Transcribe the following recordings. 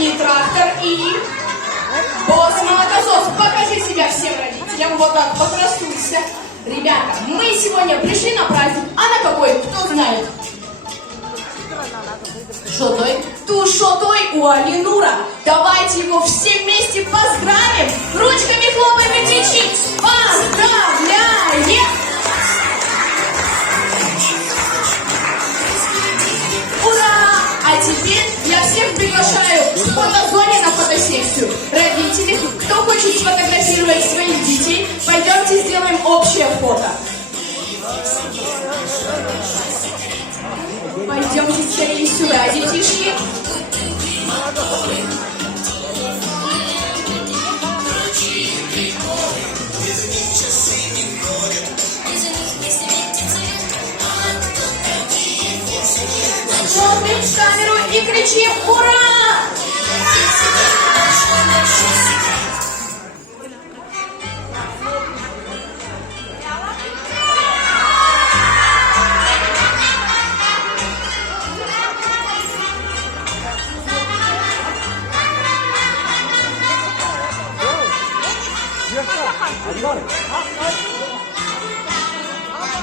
синий трактор и... Босс молокосос, покажи себя всем родителям, вот так покрасуйся. Ребята, мы сегодня пришли на праздник, а на какой, кто знает? Шотой? Тушотой у Алинура. Давайте его все вместе поздравим. Ручками хлопаем и кричим: поздравляем! Ура! А теперь я всех приглашаю в фотозоне на фотосессию. Родители, кто хочет сфотографировать своих детей, пойдемте сделаем общее фото. Пойдемте скорее сюда, детишки. Смотрим в камеру и кричим «Ура!»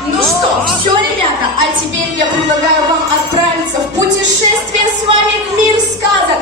Ну что, все, ребята, а теперь я предлагаю вам отправиться в путешествие с вами в мир сказок.